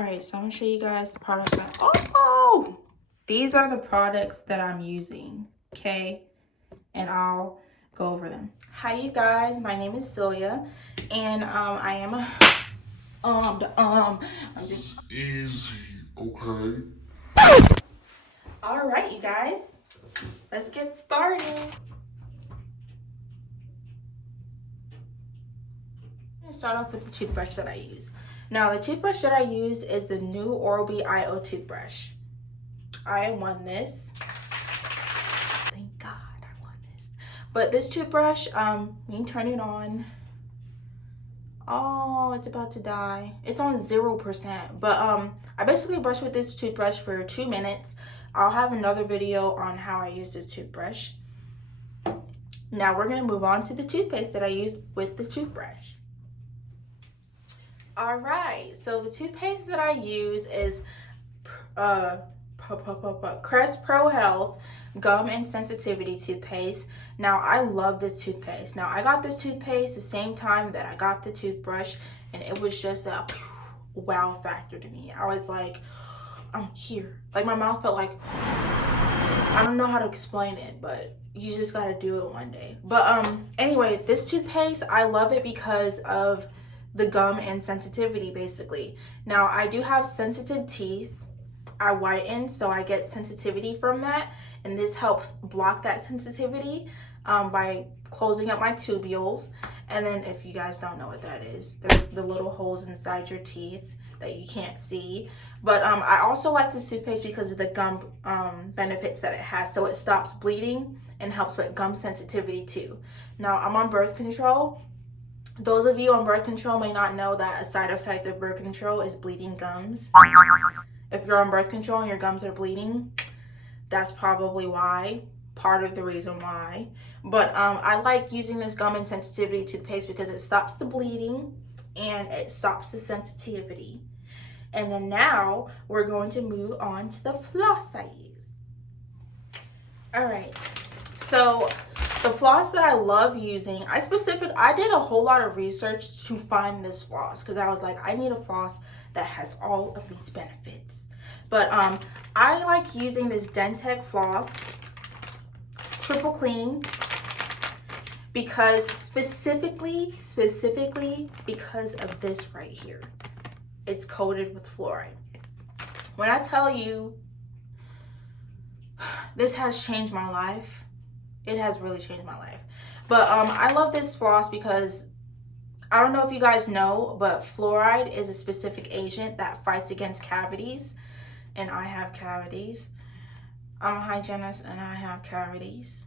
Alright, so I'm going to show you guys the products that... Oh! These are the products that I'm using, okay? And I'll go over them. Hi, you guys. My name is Celia, and I am a... I'm just... Easy, okay? Alright, you guys. Let's get started. I'm going to start off with the toothbrush that I use. Now, the toothbrush that I use is the new Oral-B IO toothbrush. I won this. Thank God I won this. But this toothbrush, when you turn it on, oh, it's about to die. It's on 0%. But I basically brush with this toothbrush for 2 minutes. I'll have another video on how I use this toothbrush. Now we're gonna move on to the toothpaste that I use with the toothbrush. All right, so the toothpaste that I use is Crest Pro Health Gum and Sensitivity Toothpaste. Now, I love this toothpaste. Now, I got this toothpaste the same time that I got the toothbrush, and it was just a wow factor to me. I was like, I'm here. Like, my mouth felt like, I don't know how to explain it, but you just gotta do it one day. But anyway, this toothpaste, I love it because of the gum and sensitivity, basically. Now, I do have sensitive teeth. I whiten, so I get sensitivity from that, and this helps block that sensitivity by closing up my tubules. And then, if you guys don't know what that is, they're the little holes inside your teeth that you can't see. But I also like this toothpaste because of the gum benefits that it has. So it stops bleeding and helps with gum sensitivity too. Now, I'm on birth control. Those of you on birth control may not know that a side effect of birth control is bleeding gums. If you're on birth control and your gums are bleeding, that's probably why, part of the reason why. But I like using this gum and sensitivity toothpaste because it stops the bleeding and it stops the sensitivity. And then now we're going to move on to the floss I use. All right, so the floss that I love using, I did a whole lot of research to find this floss because I was like, I need a floss that has all of these benefits. But I like using this Dentec floss triple clean because specifically because of this right here. It's coated with fluoride. When I tell you this has changed my life, it has really changed my life. But I love this floss because I don't know if you guys know, but fluoride is a specific agent that fights against cavities, and I have cavities. I'm a hygienist and I have cavities.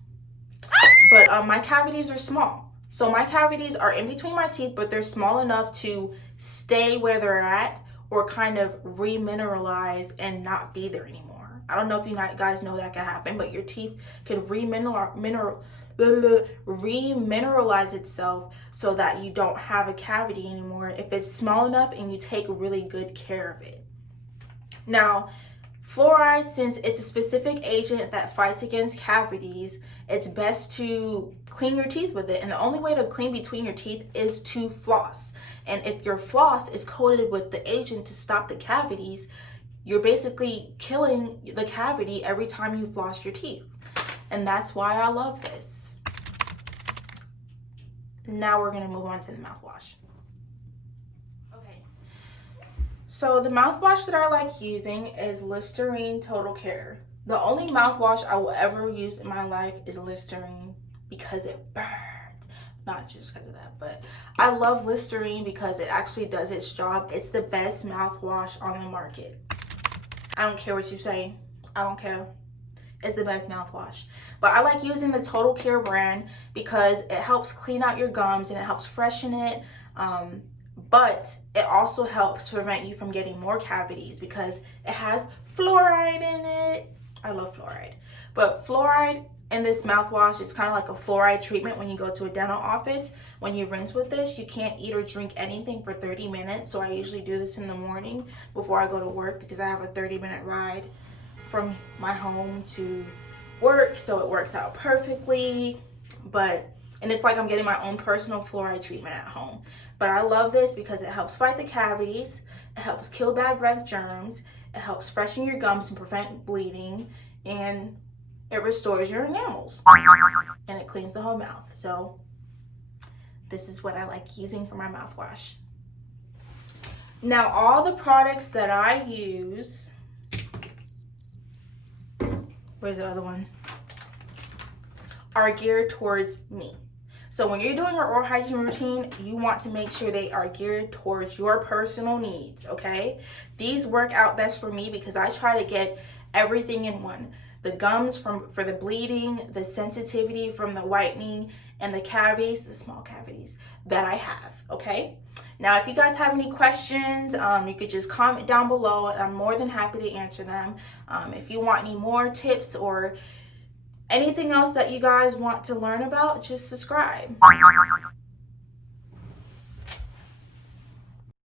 But my cavities are small. So my cavities are in between my teeth, but they're small enough to stay where they're at or kind of remineralize and not be there anymore. I don't know if you guys know that can happen, but your teeth can remineralize itself so that you don't have a cavity anymore if it's small enough and you take really good care of it. Now, fluoride, since it's a specific agent that fights against cavities, it's best to clean your teeth with it. And the only way to clean between your teeth is to floss. And if your floss is coated with the agent to stop the cavities, you're basically killing the cavity every time you floss your teeth. And that's why I love this. Now we're going to move on to the mouthwash. Okay. So the mouthwash that I like using is Listerine Total Care. The only mouthwash I will ever use in my life is Listerine because it burns. Not just because of that, but I love Listerine because it actually does its job. It's the best mouthwash on the market. I don't care what you say. I don't care. It's the best mouthwash. But I like using the Total Care brand because it helps clean out your gums and it helps freshen it. But it also helps prevent you from getting more cavities because it has fluoride in it. I love fluoride. But fluoride in this mouthwash is kind of like a fluoride treatment when you go to a dental office. When you rinse with this, you can't eat or drink anything for 30 minutes. So I usually do this in the morning before I go to work because I have a 30-minute ride from my home to work. So it works out perfectly. And it's like I'm getting my own personal fluoride treatment at home. But I love this because it helps fight the cavities. It helps kill bad breath germs. It helps freshen your gums and prevent bleeding. And it restores your enamels. And it cleans the whole mouth. So this is what I like using for my mouthwash. Now, all the products that I use, where's the other one, are geared towards me. So when you're doing your oral hygiene routine, you want to make sure they are geared towards your personal needs, okay? These work out best for me because I try to get everything in one. The gums for the bleeding, the sensitivity from the whitening, and the cavities, the small cavities that I have, okay? Now, if you guys have any questions, you could just comment down below and I'm more than happy to answer them. If you want any more tips or anything else that you guys want to learn about, just subscribe.